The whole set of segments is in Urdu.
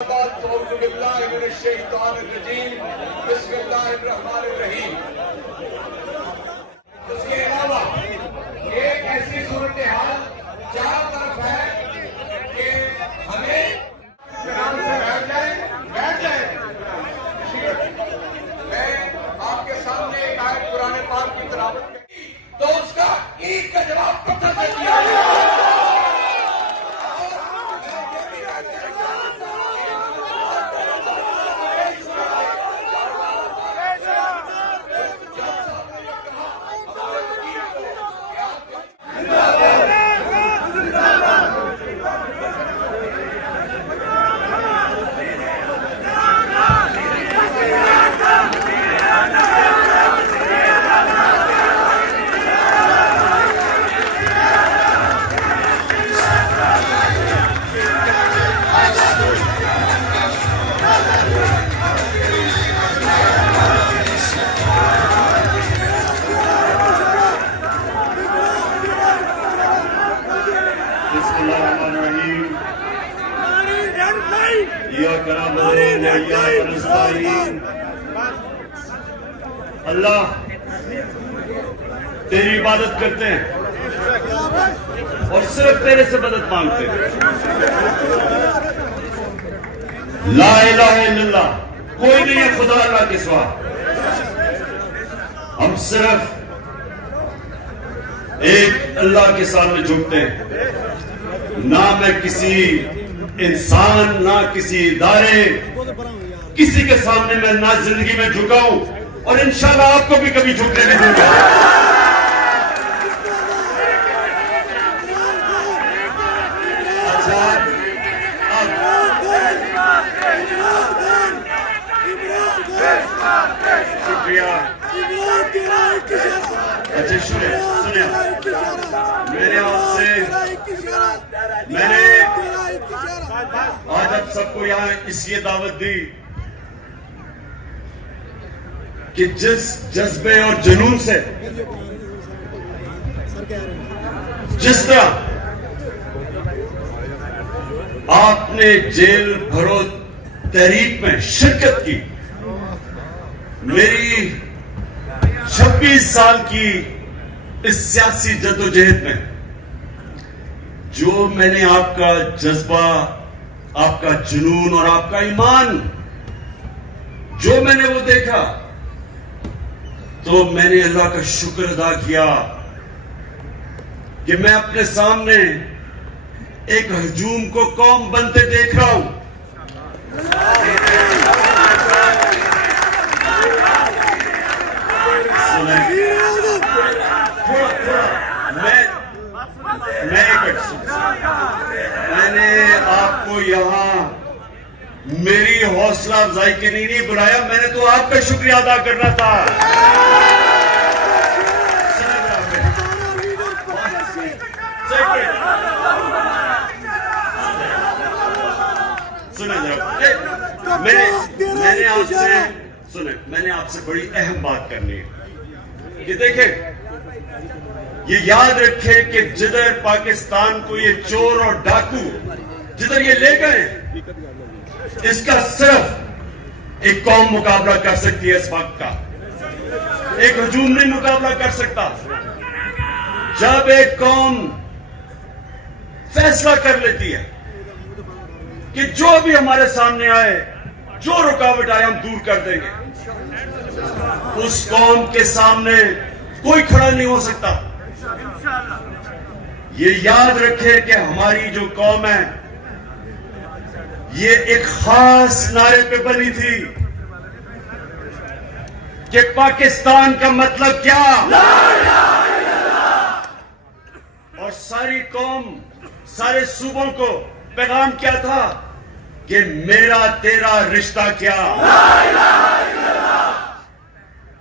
اعوذ باللہ من الشیطان الرجیم بسم اللہ الرحمن الرحیم۔ اس کے علاوہ ایک ایسی صورتحال چار طرف ہے کہ ہمیں بیٹھ جائیں۔ میں آپ کے سامنے ایک آیت قرآن پاک کی تلاوت کی تو اس کا عید کا جواب پتھر سے دیا گیا۔ اللہ تیری عبادت کرتے ہیں اور صرف تیرے سے مدد مانگتے ہیں۔ لا الہ الا اللہ، کوئی نہیں ہے خدا اللہ کے سوا۔ ہم صرف ایک اللہ کے سامنے جھکتے ہیں، نہ میں کسی انسان نہ کسی ادارے کسی کے سامنے میں نہ زندگی میں جھکا ہوں، اور انشاءاللہ آپ کو بھی کبھی جھکنے نہیں دوں گا۔ شکریہ۔ اچھا سنیں میرے آپ سے میں نے آج اب سب کو یہاں اس لیے دعوت دی کہ جس جذبے اور جنون سے جس طرح آپ نے جیل بھرو تحریک میں شرکت کی، میری 26 سال کی اس سیاسی جدوجہد میں جو میں نے آپ کا جذبہ، آپ کا جنون اور آپ کا ایمان جو میں نے وہ دیکھا، تو میں نے اللہ کا شکر ادا کیا کہ میں اپنے سامنے ایک ہجوم کو قوم بنتے دیکھ رہا ہوں۔ میں نے آپ کو یہاں میری حوصلہ افزائی کے لیے نہیں بلایا، میں نے تو آپ کا شکریہ ادا کرنا تھا۔ میں نے آپ سے بڑی اہم بات کرنی ہے کہ دیکھیں، یہ یاد رکھیں کہ جدھر پاکستان کو یہ چور اور ڈاکو جدھر یہ لے گئے، اس کا صرف ایک قوم مقابلہ کر سکتی ہے۔ اس وقت کا ایک ہجوم نہیں مقابلہ کر سکتا۔ جب ایک قوم فیصلہ کر لیتی ہے کہ جو بھی ہمارے سامنے آئے، جو رکاوٹ آئے، ہم دور کر دیں گے، اس قوم کے سامنے کوئی کھڑا نہیں ہو سکتا۔ یہ یاد رکھے کہ ہماری جو قوم ہے یہ ایک خاص نعرے پہ بنی تھی کہ پاکستان کا مطلب کیا، اور ساری قوم، سارے صوبوں کو پیغام کیا تھا کہ میرا تیرا رشتہ کیا۔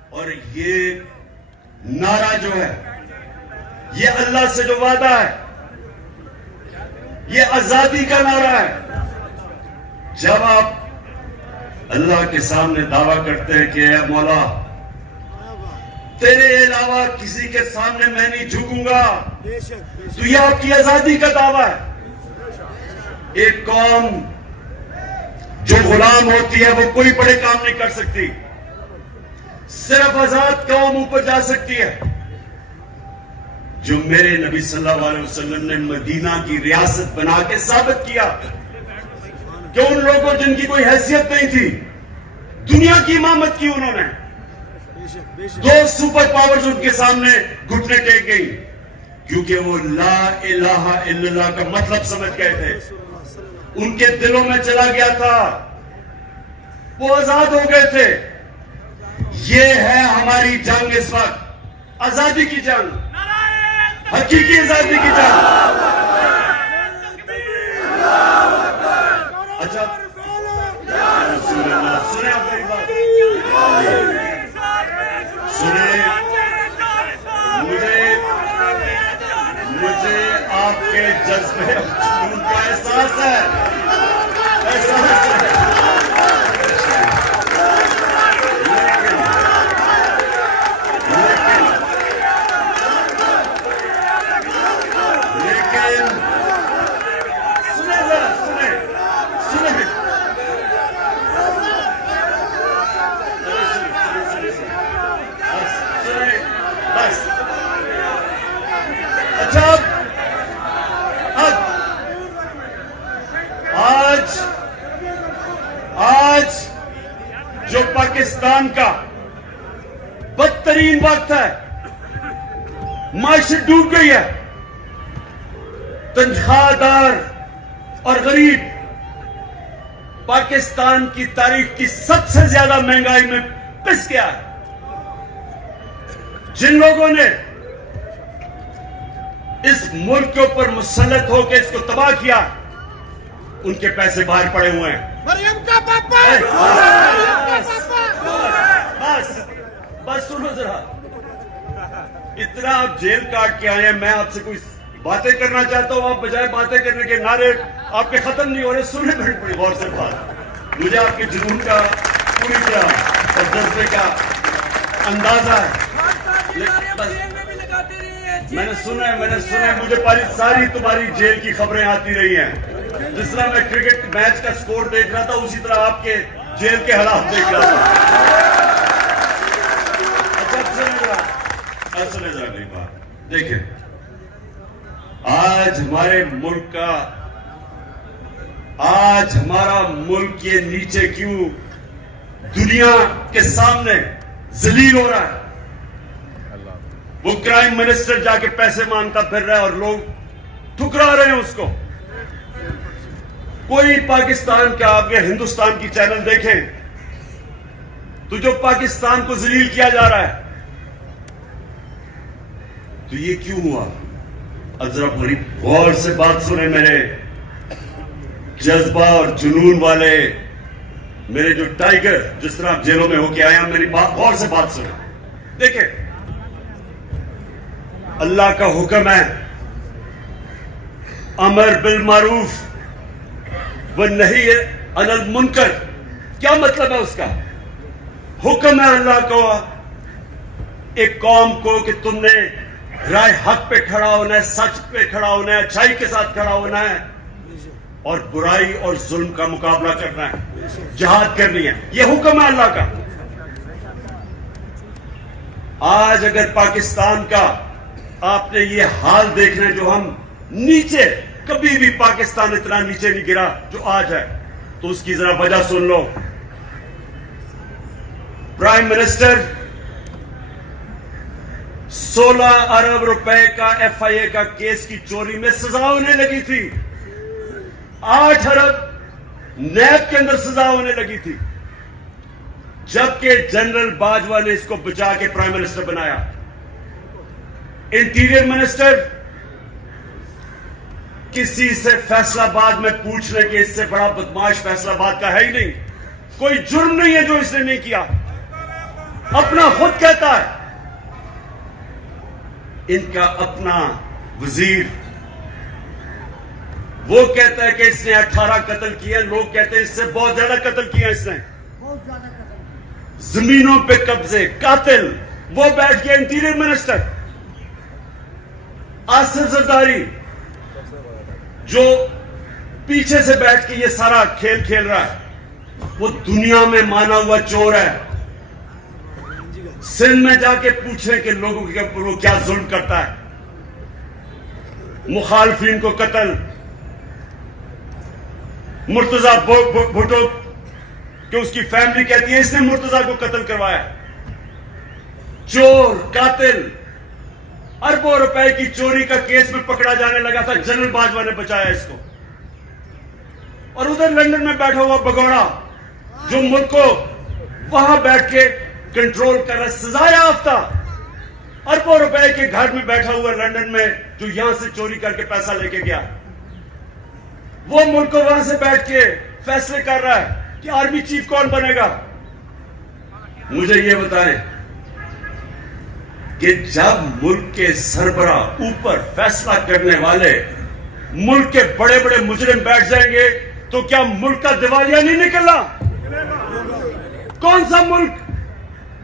اور یہ نعرہ جو ہے، یہ اللہ سے جو وعدہ ہے، یہ آزادی کا نعرہ ہے۔ جب آپ اللہ کے سامنے دعویٰ کرتے ہیں کہ اے مولا تیرے علاوہ کسی کے سامنے میں نہیں جھکوں گا، تو یہ آپ کی آزادی کا دعویٰ ہے۔ ایک قوم جو غلام ہوتی ہے وہ کوئی بڑے کام نہیں کر سکتی. صرف آزاد قوم اوپر جا سکتی ہے. جو میرے نبی صلی اللہ علیہ وسلم نے مدینہ کی ریاست بنا کے ثابت کیا کہ ان لوگوں جن کی کوئی حیثیت نہیں تھی دنیا کی امامت کی انہوں نے. 2 سپر پاورز ان کے سامنے گھٹنے ٹیک گئی کیونکہ وہ لا الہ الا اللہ کا مطلب سمجھ گئے تھے. ان کے دلوں میں چلا گیا تھا, وہ آزاد ہو گئے تھے. یہ ہے ہماری جنگ اس وقت, آزادی کی جنگ, حقیقی آزادی کی جنگ. اچھا سنیں آپ میری بات, سنیں. مجھے آپ کے جذبے جنون کا احساس ہے, احساس ہے. آج جو پاکستان کا بدترین وقت ہے, معیشت ڈوب گئی ہے, تنخواہ دار اور غریب پاکستان کی تاریخ کی سب سے زیادہ مہنگائی میں پس گیا ہے. جن لوگوں نے اس ملک کے اوپر مسلط ہو کے اس کو تباہ کیا ان کے پیسے باہر پڑے ہوئے ہیں. مریم کا پاپا, بس سنو ذرا, اتنا آپ جیل کاٹ کے آئے ہیں. میں آپ سے کوئی باتیں کرنا چاہتا ہوں, آپ بجائے باتیں کرنے کے نعرے آپ کے ختم نہیں ہو رہے. سنیں بڑی غور سے بات, مجھے آپ کے جنون کا پوری طرح اور جذبے کا اندازہ ہے. میں نے سنا ہے مجھے ساری تمہاری جیل کی خبریں آتی رہی ہیں. جس طرح میں کرکٹ میچ کا سکور دیکھ رہا تھا اسی طرح آپ کے جیل کے حالات دیکھ رہا تھا. اچھا سنیں ذرا میری بات. دیکھیں آج ہمارے ملک کا, آج ہمارا ملک یہ نیچے کیوں دنیا کے سامنے ذلیل ہو رہا ہے. وہ کرائم منسٹر جا کے پیسے مانگتا پھر رہا ہے اور لوگ ٹھکرا رہے ہیں اس کو. کوئی پاکستان کا, آپ کے ہندوستان کی چینل دیکھیں تو جو پاکستان کو ذلیل کیا جا رہا ہے تو یہ کیوں ہوا؟ اب ذرا بڑی غور سے بات سنیں. میرے جذبہ اور جنون والے, میرے جو ٹائیگر جس طرح آپ جیلوں میں ہو کے آئے ہیں, میری بات غور سے بات سنیں. دیکھیں اللہ کا حکم ہے امر بالمعروف والنہی عن المنکر. کیا مطلب ہے اس کا؟ حکم ہے اللہ کو ایک قوم کو کہ تم نے رائے حق پہ کھڑا ہونا ہے, سچ پہ کھڑا ہونا ہے, اچھائی کے ساتھ کھڑا ہونا ہے اور برائی اور ظلم کا مقابلہ کرنا ہے, جہاد کرنی ہے. یہ حکم ہے اللہ کا. آج اگر پاکستان کا آپ نے یہ حال دیکھنا ہے جو ہم نیچے, کبھی بھی پاکستان اتنا نیچے نہیں گرا جو آج ہے, تو اس کی ذرا وجہ سن لو. پرائم منسٹر 16 ارب روپے کا ایف آئی اے کا کیس کی چوری میں سزا ہونے لگی تھی. 8 ارب نیب کے اندر سزا ہونے لگی تھی, جبکہ جنرل باجوہ نے اس کو بچا کے پرائم منسٹر بنایا. انٹیریئر منسٹر کسی سے فیصلہ آباد میں پوچھ لے کہ اس سے بڑا بدماش فیصلہ آباد کا ہے ہی نہیں. کوئی جرم نہیں ہے جو اس نے نہیں کیا, اپنا خود کہتا ہے. ان کا اپنا وزیر وہ کہتا ہے کہ اس نے 18 قتل کیے, لوگ کہتے ہیں اس سے بہت زیادہ قتل کیے اس نے. زمینوں پہ قبضے, قاتل. وہ بیٹھ گیا انٹیریئر منسٹر. آصف زرداری جو پیچھے سے بیٹھ کے یہ سارا کھیل کھیل رہا ہے, وہ دنیا میں مانا ہوا چور ہے. سندھ میں جا کے پوچھیں کہ لوگوں کے اوپر وہ کیا ظلم کرتا ہے. مخالفین کو قتل. مرتضی بھٹو کہ اس کی فیملی کہتی ہے اس نے مرتضی کو قتل کروایا. چور قاتل اربوں روپے کی چوری کا کیس میں پکڑا جانے لگا تھا. جنرل باجوہ نے بچایا اس کو. اور ادھر لندن میں بیٹھا ہوا بگوڑا جو ملک کو وہاں بیٹھ کے کنٹرول کر رہا, سزا یافتہ اربوں روپے کے گھر میں بیٹھا ہوا لندن میں, جو یہاں سے چوری کر کے پیسہ لے کے گیا, وہ ملک کو وہاں سے بیٹھ کے فیصلے کر رہا ہے کہ آرمی چیف کون بنے گا. مجھے یہ بتائیں کہ جب ملک کے سربراہ اوپر فیصلہ کرنے والے ملک کے بڑے بڑے مجرم بیٹھ جائیں گے تو کیا ملک کا دیوالیہ نہیں نکلنا؟ کون سا ملک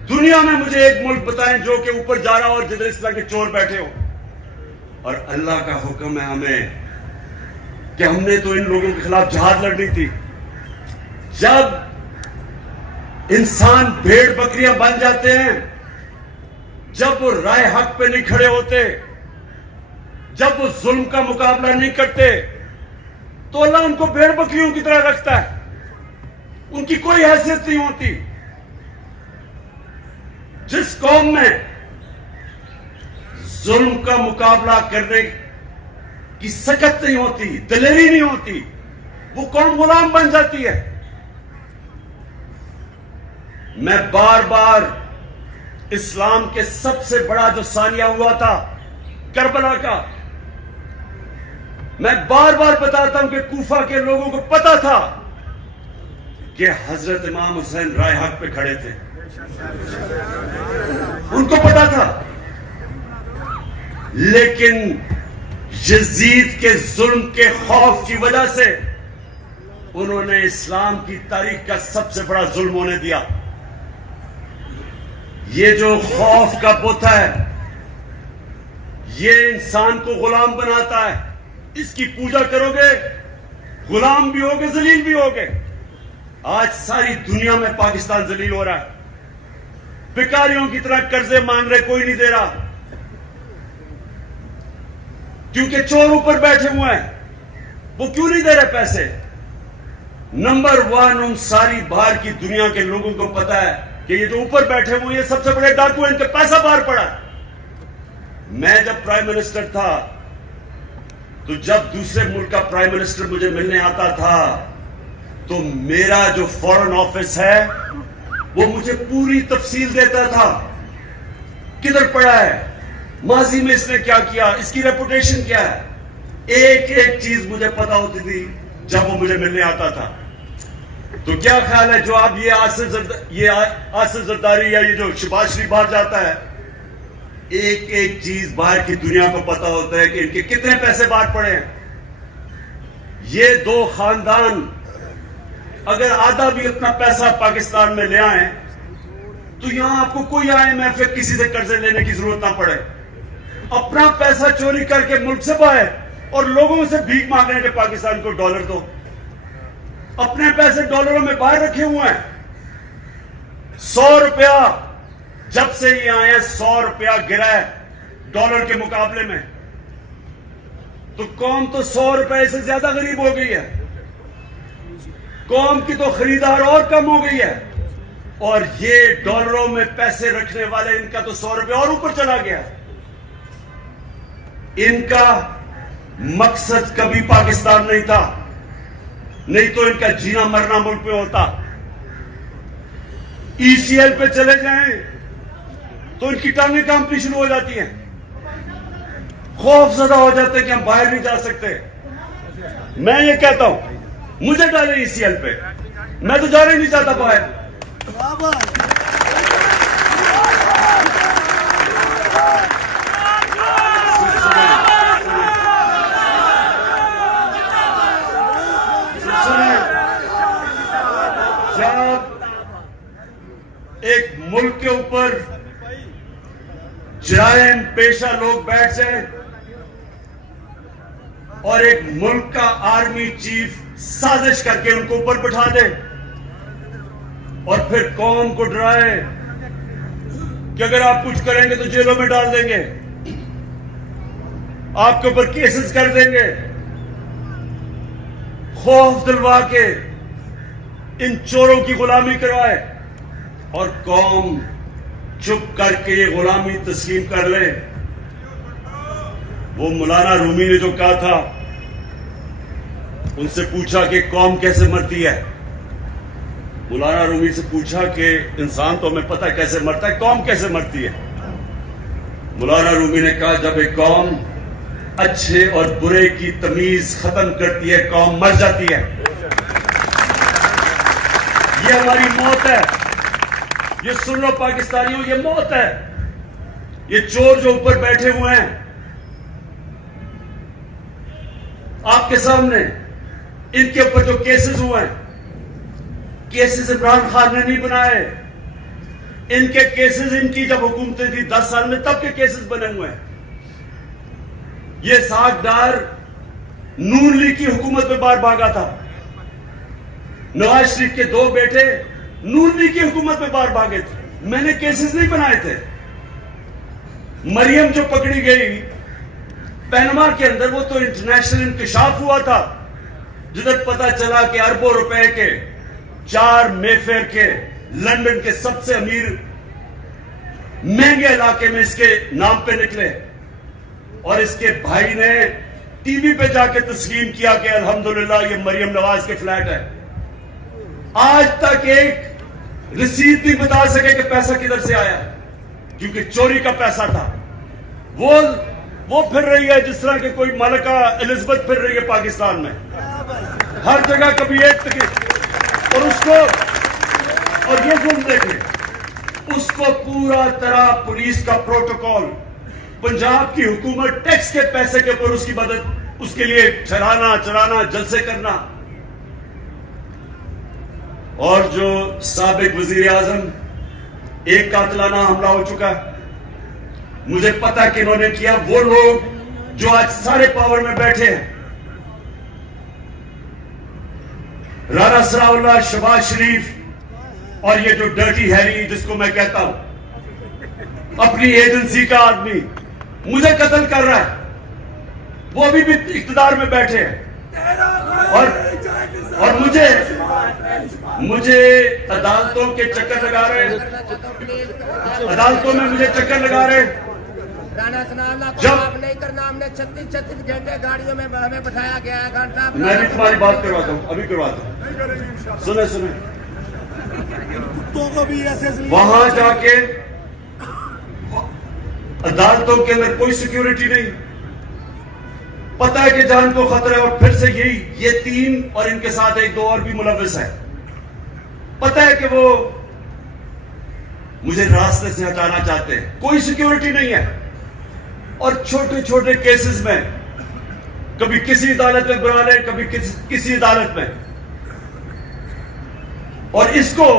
دنیا میں مجھے ایک ملک بتائیں جو کہ اوپر جا رہا ہو اور جدھر اس طرح کے چور بیٹھے ہو. اور اللہ کا حکم ہے ہمیں کہ ہم نے تو ان لوگوں کے خلاف جہاد لڑنی تھی. جب انسان بھیڑ بکریاں بن جاتے ہیں, جب وہ رائے حق پہ نہیں کھڑے ہوتے, جب وہ ظلم کا مقابلہ نہیں کرتے, تو اللہ ان کو بھیڑ بکریوں کی طرح رکھتا ہے. ان کی کوئی حیثیت نہیں ہوتی. جس قوم میں ظلم کا مقابلہ کرنے کی سکت نہیں ہوتی, دلیری نہیں ہوتی, وہ قوم غلام بن جاتی ہے. میں بار بار اسلام کے سب سے بڑا جو ثانیہ ہوا تھا کربلا کا, میں بار بار بتاتا ہوں کہ کوفہ کے لوگوں کو پتا تھا کہ حضرت امام حسین رائے حق پہ کھڑے تھے. ان کو پتا تھا, لیکن یزید کے ظلم کے خوف کی وجہ سے انہوں نے اسلام کی تاریخ کا سب سے بڑا ظلم ہونے دیا. یہ جو خوف کا بت ہے یہ انسان کو غلام بناتا ہے. اس کی پوجا کرو گے غلام بھی ہوگے, ذلیل بھی ہوگے. آج ساری دنیا میں پاکستان ذلیل ہو رہا ہے. بھکاریوں کی طرح قرضے مانگ رہے, کوئی نہیں دے رہا کیونکہ چور اوپر بیٹھے ہوئے ہیں. وہ کیوں نہیں دے رہے پیسے؟ نمبر 1 ان ساری باہر کی دنیا کے لوگوں کو پتا ہے کہ یہ جو اوپر بیٹھے ہوئے یہ سب سے بڑے ڈاکو ہیں, ان کے پیسہ باہر پڑا. میں جب پرائم منسٹر تھا تو جب دوسرے ملک کا پرائم منسٹر مجھے ملنے آتا تھا تو میرا جو فورن آفس ہے وہ مجھے پوری تفصیل دیتا تھا. کدھر پڑا ہے, ماضی میں اس نے کیا کیا, اس کی ریپوٹیشن کیا ہے, ایک ایک چیز مجھے پتا ہوتی تھی جب وہ مجھے ملنے آتا تھا. تو کیا خیال ہے جو آپ یہ آصف زرداری یا یہ جو شہباز شریف باہر جاتا ہے, ایک ایک چیز باہر کی دنیا کو پتا ہوتا ہے کہ ان کے کتنے پیسے باہر پڑے ہیں. یہ 2 خاندان اگر آدھا بھی اپنا پیسہ پاکستان میں لے آئیں تو یہاں آپ کو کوئی IMF یا کسی سے قرضے لینے کی ضرورت نہ پڑے. اپنا پیسہ چوری کر کے ملک سے باہر اور لوگوں سے بھیک مانگنے کے پاکستان کو ڈالر دو. اپنے پیسے ڈالروں میں باہر رکھے ہوئے ہیں. 100 روپیہ جب سے یہ آئے 100 روپیہ گرا ہے ڈالر کے مقابلے میں, تو قوم تو 100 روپے سے زیادہ غریب ہو گئی ہے. قوم کی تو خریدار اور کم ہو گئی ہے, اور یہ ڈالروں میں پیسے رکھنے والے ان کا تو 100 روپے اور اوپر چلا گیا. ان کا مقصد کبھی پاکستان نہیں تھا, نہیں تو ان کا جینا مرنا ملک میں ہوتا. ECL پہ چلے جائیں تو ان کی ٹانگیں کانپنی شروع ہو جاتی ہیں, خوف زدہ ہو جاتے ہیں کہ ہم باہر نہیں جا سکتے. میں یہ کہتا ہوں مجھے ڈالیں ECL پہ, میں تو جانا ہی نہیں چاہتا باہر. جب ایک ملک کے اوپر جرائم پیشہ لوگ بیٹھ جائیں اور ایک ملک کا آرمی چیف سازش کر کے ان کو اوپر بٹھا دے اور پھر قوم کو ڈرائے کہ اگر آپ کچھ کریں گے تو جیلوں میں ڈال دیں گے, آپ کے اوپر کیسز کر دیں گے, خوف دلوا کے ان چوروں کی غلامی کروائے اور قوم چپ کر کے یہ غلامی تسلیم کر لے. وہ مولانا رومی نے جو کہا تھا, ان سے پوچھا کہ قوم کیسے مرتی ہے. مولانا رومی سے پوچھا کہ انسان تو ہمیں پتہ کیسے مرتا ہے, قوم کیسے مرتی ہے. مولانا رومی نے کہا جب ایک قوم اچھے اور برے کی تمیز ختم کرتی ہے قوم مر جاتی ہے. یہ ہماری موت ہے, یہ سن لو پاکستانیوں, یہ موت ہے. یہ چور جو اوپر بیٹھے ہوئے ہیں آپ کے سامنے, ان کے اوپر جو کیسز ہوئے ہیں, کیسز عمران خان نے نہیں بنائے. ان کے کیسز ان کی جب حکومتیں تھی 10 سال میں تب کے کیسز بنے ہوئے ہیں. یہ ساکھ ڈار نون لیگ کی حکومت میں باہر بھاگا تھا. نواز شریف کے 2 بیٹے نون لیگ کی حکومت میں باہر بھاگے تھے. میں نے کیسز نہیں بنائے تھے. مریم جو پکڑی گئی پینما کے اندر, وہ تو انٹرنیشنل انکشاف ہوا تھا, جدھر پتا چلا کہ اربوں روپے کے 4 مے فیئر کے لندن کے سب سے امیر مہنگے علاقے میں اس کے نام پہ نکلے, اور اس کے بھائی نے ٹی وی پہ جا کے تسلیم کیا کہ الحمدللہ یہ مریم نواز کے فلیٹ ہے. آج تک ایک رسید نہیں بتا سکے کہ پیسہ کدھر سے آیا, کیونکہ چوری کا پیسہ تھا. وہ پھر رہی ہے جس طرح کہ کوئی ملکہ الزبتھ پھر رہی ہے پاکستان میں, ہر جگہ کبھی ایک تک. اور اس کو, اور یہ ظلم دیکھیں, اس کو پورا طرح پولیس کا پروٹوکول, پنجاب کی حکومت ٹیکس کے پیسے کے اوپر اس کی مدد, اس کے لیے چرانا جلسے کرنا. اور جو سابق وزیر اعظم, ایک قاتلانہ حملہ ہو چکا ہے, مجھے پتا کہ انہوں نے کیا. وہ لوگ جو آج سارے پاور میں بیٹھے ہیں, رانا ثناء اللہ, شہباز شریف, اور یہ جو ڈرٹی ہیری جس کو میں کہتا ہوں, اپنی ایجنسی کا آدمی مجھے قتل کر رہا ہے. وہ ابھی بھی اقتدار میں بیٹھے ہیں, اور مجھے عدالتوں کے چکر لگا رہے ہیں, عدالتوں میں مجھے چکر لگا رہے ہیں. رانا ثناء اللہ کو معاف نہیں کرنا, ہم نے 36 گھنٹے گاڑیوں میں ہمیں بٹھایا گیا ہے. خان صاحب میں بھی تمہاری بات کرواتا ہوں, ابھی کرواتا ہوں, سنیں. وہاں جا کے عدالتوں کے اندر کوئی سیکیورٹی نہیں, پتہ ہے کہ جان کو خطرہ ہے. اور پھر سے یہ 3 اور ان کے ساتھ 1-2 اور بھی ملوث ہے. پتہ ہے کہ وہ مجھے راستے سے ہٹانا چاہتے ہیں, کوئی سیکیورٹی نہیں ہے. اور چھوٹے چھوٹے کیسز میں کبھی کسی عدالت میں بلا لیں, کبھی کسی عدالت میں. اور اس کو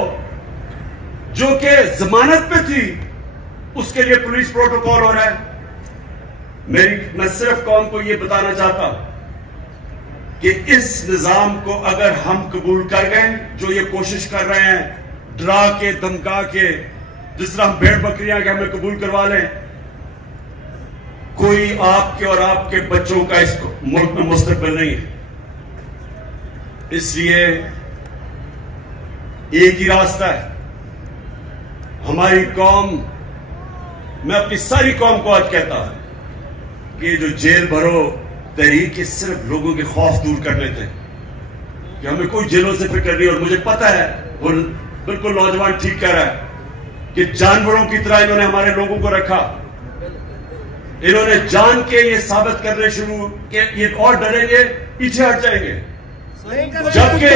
جو کہ ضمانت پہ تھی اس کے لیے پولیس پروٹوکول ہو رہا ہے. میں صرف قوم کو یہ بتانا چاہتا ہوں کہ اس نظام کو اگر ہم قبول کر گئے, جو یہ کوشش کر رہے ہیں ڈرا کے دھمکا کے, جس طرح ہم بھیڑ بکریاں کہ ہمیں قبول کروا لیں, کوئی آپ کے اور آپ کے بچوں کا اس ملک میں مستقبل نہیں ہے. اس لیے ایک ہی راستہ ہے. ہماری قوم, میں اپنی ساری قوم کو آج کہتا ہوں کہ جو جیل بھرو تحریک کے صرف لوگوں کے خوف دور کرنے تھے, کہ ہمیں کوئی جیلوں سے فکر نہیں. اور مجھے پتا ہے وہ بالکل نوجوان ٹھیک کہہ رہا ہے کہ جانوروں کی طرح انہوں نے ہمارے لوگوں کو رکھا. انہوں نے جان کے یہ ثابت کرنے شروع کہ یہ اور ڈریں گے, پیچھے ہٹ جائیں گے. جبکہ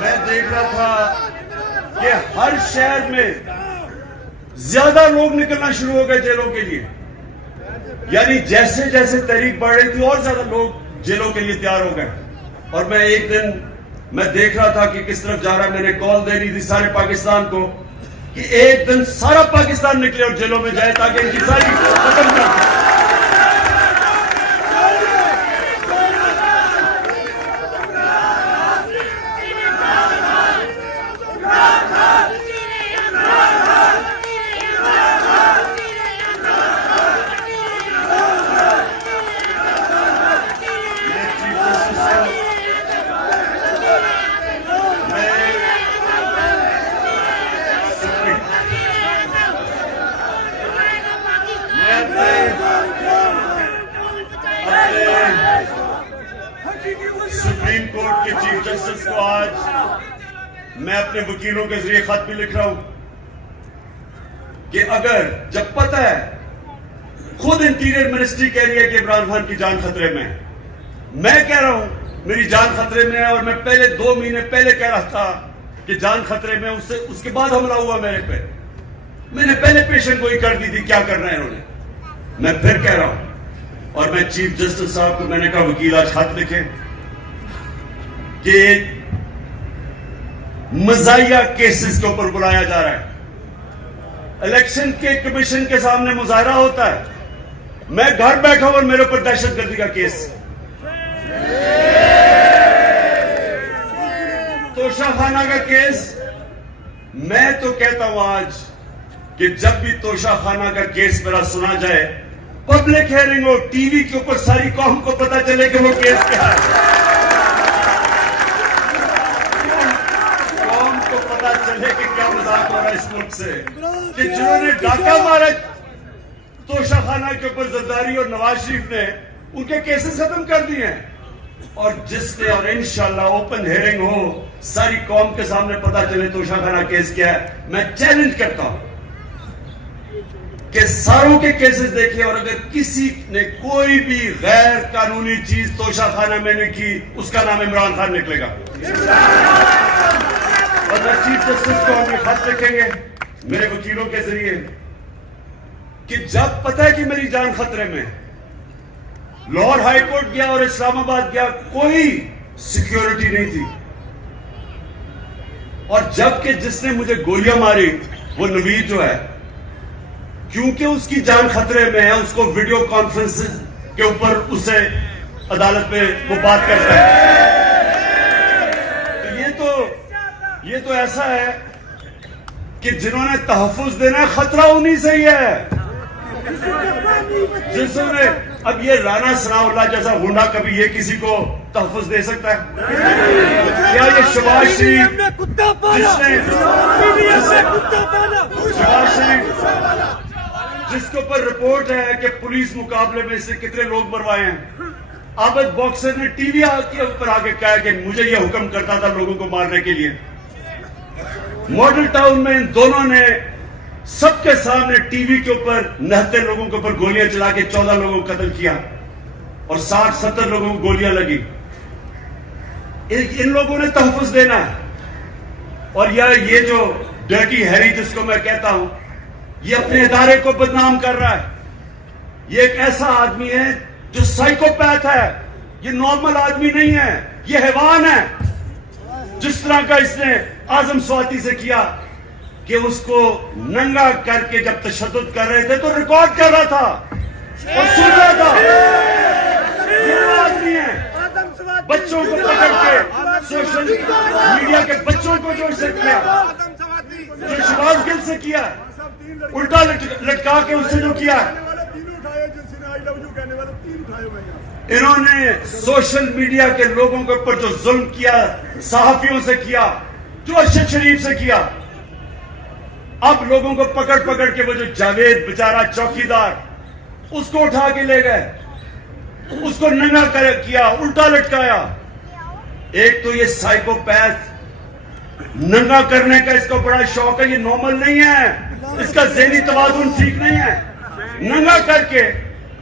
میں دیکھ رہا تھا کہ ہر شہر میں زیادہ لوگ نکلنا شروع ہو گئے جیلوں کے لیے. یعنی جیسے جیسے تحریک بڑھ رہی تھی اور زیادہ لوگ جیلوں کے لیے تیار ہو گئے. اور میں ایک دن میں دیکھ رہا تھا کہ کس طرف جا رہا ہے. میں نے کال دے دی تھی سارے پاکستان کو کہ ایک دن سارا پاکستان نکلے اور جیلوں میں جائے تاکہ ان کی ساری ختم کر دیں. سپریم کورٹ کے چیف جسٹس کو آج میں اپنے وکیلوں کے ذریعے خط بھی لکھ رہا ہوں کہ اگر جب پتہ ہے خود انٹیریئر منسٹری کہہ رہی ہے کہ عمران خان کی جان خطرے میں ہے, میں کہہ رہا ہوں میری جان خطرے میں ہے, اور میں پہلے 2 مہینے پہلے کہہ رہا تھا کہ جان خطرے میں, اس کے بعد حملہ ہوا میرے پہ. میں نے پہلے پیشن گوئی کر دی تھی کیا کرنا ہے انہوں نے. میں پھر کہہ رہا ہوں, اور میں چیف جسٹس صاحب کو میں نے کہا وکیل آج خط لکھے کہ مزاحیہ کیسز کے اوپر بلایا جا رہا ہے. الیکشن کے کمیشن کے سامنے مظاہرہ ہوتا ہے, میں گھر بیٹھا ہوں اور میرے اوپر دہشت گردی کا کیس. توشہ خانہ کا کیس. میں تو کہتا ہوں آج کہ جب بھی توشہ خانہ کا کیس میرا سنا جائے, پبلک ہیئرنگ ہو, ٹی وی کے اوپر ساری قوم کو پتا چلے کہ وہ کیس کیا ہے, قوم کو پتا چلے کہ کیا مذاق ہو رہا ہے اس ملک سے, کہ جنہوں نے ڈاکہ مارا توشہ خانہ کے اوپر زرداری اور نواز شریف نے ان کے کیسز ختم کر دیے ہیں, اور جس نے, اور انشاءاللہ اوپن ہیئرنگ ہو, ساری قوم کے سامنے پتا چلے توشہ خانہ کیس کیا ہے. میں چیلنج کرتا ہوں کہ ساروں کے کیسز دیکھیں, اور اگر کسی نے کوئی بھی غیر قانونی چیز توشہ خانہ میں نے کی, اس کا نام عمران خان نکلے گا. اور میں چیف جسٹس کو ہم خط لکھیں گے میرے وکیلوں کے ذریعے کہ جب پتہ ہے کہ میری جان خطرے میں, لاہور ہائی کورٹ گیا اور اسلام آباد گیا, کوئی سیکیورٹی نہیں تھی, اور جبکہ جس نے مجھے گولیاں ماری وہ نوید جو ہے, کیونکہ اس کی جان خطرے میں ہے, اس کو ویڈیو کانفرنس کے اوپر اسے عدالت میں وہ بات کرتا ہے. یہ تو ایسا ہے کہ جنہوں نے تحفظ دینا ہے, خطرہ انہی سے ہی ہے. جنہوں نے, اب یہ رانا ثناء اللہ جیسا گنڈا کبھی یہ کسی کو تحفظ دے سکتا ہے کیا؟ یہ شہباز شریف جس کے اوپر رپورٹ ہے کہ پولیس مقابلے میں سے کتنے لوگ مروائے ہیں, عابد باکسر نے ٹی وی کے اوپر آگے کہا کہ مجھے یہ حکم کرتا تھا لوگوں کو مارنے کے لیے. ماڈل ٹاؤن میں ان دونوں نے سب کے سامنے ٹی وی کے اوپر 69 لوگوں کے اوپر گولیاں چلا کے 14 لوگوں کو قتل کیا, اور 60-70 لوگوں کو گولیاں لگی. ان لوگوں نے تحفظ دینا ہے. اور یہ جو ڈرٹی ہیری جس کو میں کہتا ہوں, یہ اپنے ادارے کو بدنام کر رہا ہے. یہ ایک ایسا آدمی ہے جو سائیکوپیتھ ہے, یہ نارمل آدمی نہیں ہے, یہ حیوان ہے. جس طرح کا اس نے اعظم سواتی سے کیا کہ اس کو ننگا کر کے جب تشدد کر رہے تھے تو ریکارڈ کر رہا تھا اور سن رہا تھا. یہ آدمی ہے بچوں کو پکڑ کے سوشل میڈیا کے بچوں کو جو اسے کیا, جو شہباز گل سے کیا, الٹا لٹکا کے اس سے جو کیا, انہوں نے سوشل میڈیا کے لوگوں کے اوپر جو ظلم کیا, صحافیوں سے کیا, جو ارشد شریف سے کیا, اب لوگوں کو پکڑ پکڑ کے وہ جو جاوید بیچارہ چوکیدار, اس کو اٹھا کے لے گئے, اس کو ننگا کیا, الٹا لٹکایا. ایک تو یہ سائیکوپیتھ ننگا کرنے کا اس کو بڑا شوق ہے, یہ نارمل نہیں ہے, اس کا ذہنی توازن ٹھیک نہیں ہے. ننگا کر کے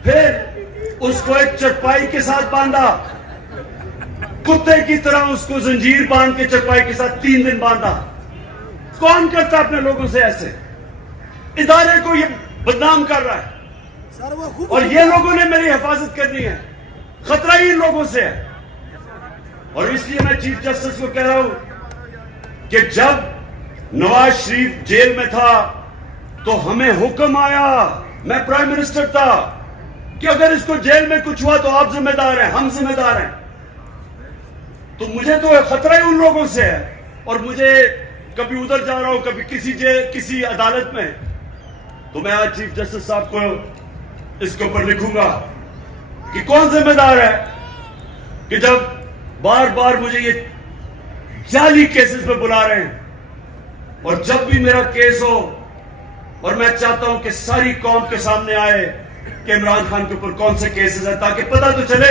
پھر اس کو ایک چرپائی کے ساتھ باندھا, کتے کی طرح اس کو زنجیر باندھ کے چرپائی کے ساتھ 3 دن باندھا. کون کرتا اپنے لوگوں سے ایسے؟ ادارے کو یہ بدنام کر رہا ہے, اور یہ لوگوں نے میری حفاظت کرنی ہے. خطرہ ہی ان لوگوں سے ہے. اور اس لیے میں چیف جسٹس کو کہہ رہا ہوں کہ جب نواز شریف جیل میں تھا تو ہمیں حکم آیا، میں پرائم منسٹر تھا، کہ اگر اس کو جیل میں کچھ ہوا تو آپ ذمہ دار ہیں، ہم ذمہ دار ہیں. تو مجھے تو خطرہ ہی ان لوگوں سے ہے، اور مجھے کبھی ادھر جا رہا ہوں، کبھی کسی عدالت میں. تو میں آج چیف جسٹس صاحب کو اس کے اوپر لکھوں گا کہ کون ذمہ دار ہے کہ جب بار بار مجھے یہ جعلی کیسز میں بلا رہے ہیں، اور جب بھی میرا کیس ہو، اور میں چاہتا ہوں کہ ساری قوم کے سامنے آئے کہ عمران خان کے اوپر کون سے کیسز ہیں، تاکہ پتہ تو چلے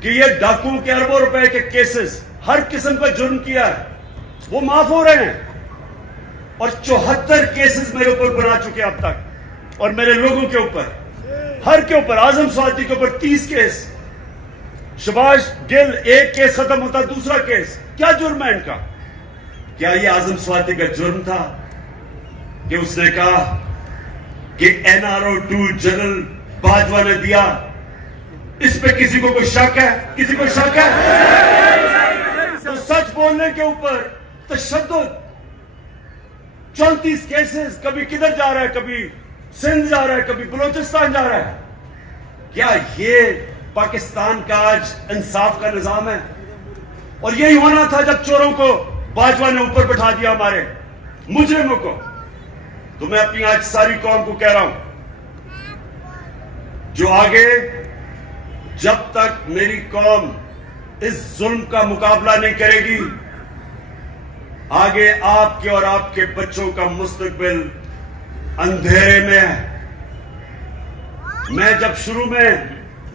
کہ یہ ڈاکو کے اربوں روپے کے کیسز، ہر قسم کا جرم کیا ہے، وہ معاف ہو رہے ہیں. اور 74 کیسز میرے اوپر بنا چکے اب تک، اور میرے لوگوں کے اوپر، ہر کے اوپر، اعظم سواتی کے اوپر 30 کیس، شباش گل ایک کیس ختم ہوتا دوسرا کیس. کیا جرم ہے ان کا؟ کیا یہ اعظم سواتی کا جرم تھا کہ اس نے کہا کہ NRO2 جنرل باجوہ نے دیا؟ اس پہ کسی کو کوئی شک ہے؟ کسی کو شک ہے؟ تو سچ بولنے کے اوپر تشدد، 34 کیسز، کبھی کدھر جا رہا ہے، کبھی سندھ جا رہا ہے، کبھی بلوچستان جا رہا ہے. کیا یہ پاکستان کا آج انصاف کا نظام ہے؟ اور یہی ہونا تھا جب چوروں کو باجوہ نے اوپر بٹھا دیا، ہمارے مجرموں کو. تو میں اپنی آج ساری قوم کو کہہ رہا ہوں، جو آگے جب تک میری قوم اس ظلم کا مقابلہ نہیں کرے گی، آگے آپ کے اور آپ کے بچوں کا مستقبل اندھیرے میں ہے. میں جب شروع میں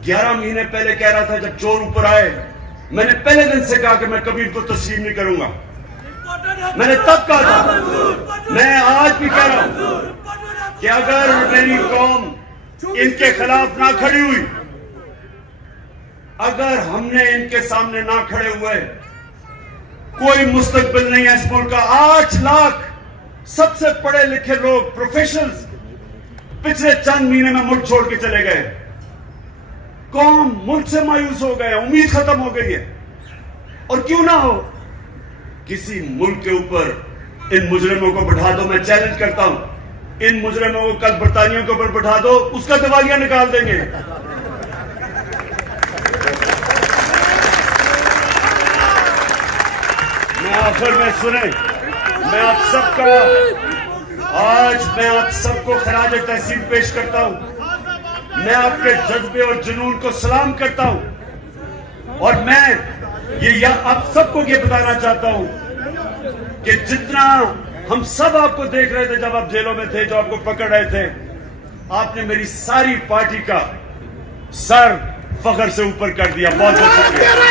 11 مہینے پہلے کہہ رہا تھا، جب چور اوپر آئے، میں نے پہلے دن سے کہا کہ میں کبھی ان کو تسلیم نہیں کروں گا. میں نے تب کہا تھا، میں آج بھی کہہ رہا ہوں کہ اگر میری قوم ان کے خلاف نہ کھڑی ہوئی، اگر ہم نے ان کے سامنے نہ کھڑے ہوئے، کوئی مستقبل نہیں ہے اس ملک کا. 8 لاکھ سب سے پڑھے لکھے لوگ، پروفیشنلز، پچھلے چند مہینے میں ملک چھوڑ کے چلے گئے. قوم ملک سے مایوس ہو گئے، امید ختم ہو گئی ہے. اور کیوں نہ ہو، کسی ملک کے اوپر ان مجرموں کو بٹھا دو. میں چیلنج کرتا ہوں، ان مجرموں کو کل برطانیہ کے اوپر بٹھا دو، اس کا دیوالیہ نکال دیں گے. میں آخر میں سنیں، میں آپ سب کا آج میں آپ سب کو خراج تحسین پیش کرتا ہوں. میں آپ کے جذبے اور جنون کو سلام کرتا ہوں، اور میں یہ آپ سب کو یہ بتانا چاہتا ہوں کہ جتنا ہم سب آپ کو دیکھ رہے تھے جب آپ جیلوں میں تھے، جو آپ کو پکڑ رہے تھے، آپ نے میری ساری پارٹی کا سر فخر سے اوپر کر دیا. بہت بہت شکریہ.